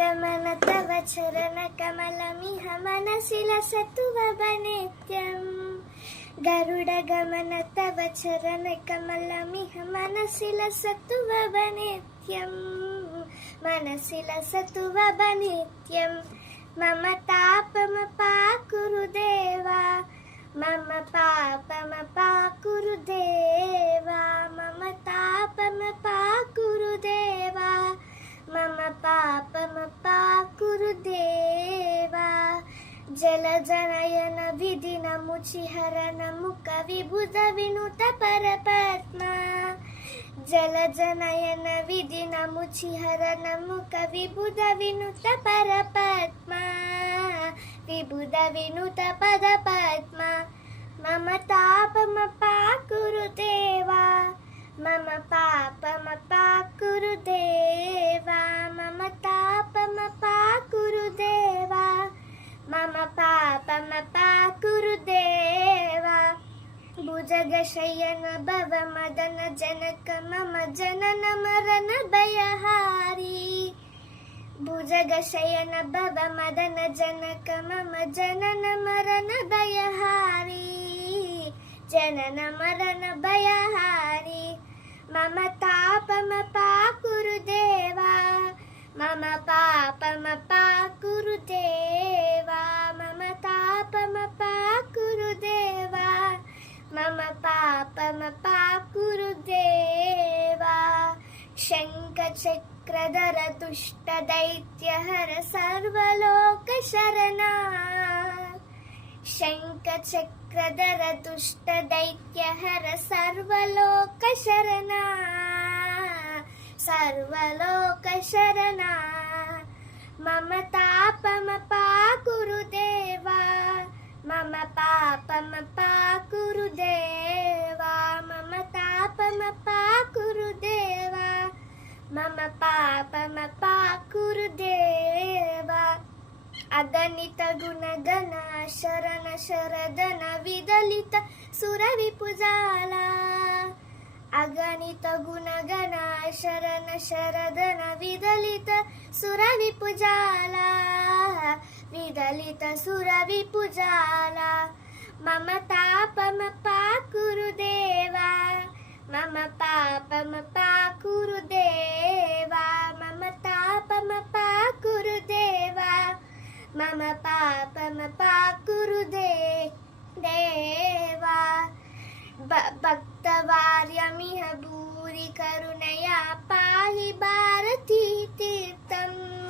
गमन तव चरणकमलमिह मनसि लसतु वनित्यम् गरुडगमन तव चरणकमलमिह मनसि लसतु वनित्यम् मनसि लसतु वनित्यम् मम तापमपाकुरु देवा मम पापमपाकुरु देवा मम तापमपाकुरु देवा मम पापमपाकुरु देवा जलजनयन विधिन मुचिहरन मुख विभुज विनुत परपद्मा जलजनयन विधिन मुचिहरन मुख विभुज विनुत परपद्मा विभुज विनुत पदपद्मा मम तापमपाकुरु देवा मम पापमपाकुरु देवा मम तापमपाकुरु देवा मम पापमपाकुरु देवा भुजगशयन भव मदन जनक मम जनन मरण भयहारी भुजगशयन भव मदन जनक मम जनन मरण भयहारी जनन मरण भयहारी मम तापमपाकुरु देवा मम पापमपाकुरु देवा मम तापमपाकुरु देवा मम पापमपाकुरु देवा शङ्खचक्रधर दुष्टदैत्यहर सर्वलोकशरणा शङ्खचक्रधर दुष्टदैत्यहर सर्वलोकशरणा सर्वलोकशरणा मम तापमपाकुरु देवा मम पापमपाकुरु देवा मम तापमपाकुरु देवा मम पापमपाकुरु देवा अगणित गुणगण शरण शरदन विदलित सुरविपुजाला अगणित गुणगण शरण शरदन विदलित सुरविपुजाला विदलित सुरविपुजाला मम तापमपाकुरु देवा मम पापमपाकुरु देवा मम तापमपाकुरु देवा मम पापमपाकुरु देवा भक्तवार्यमिह भूरि करुणया पाहि भारती तीर्थम्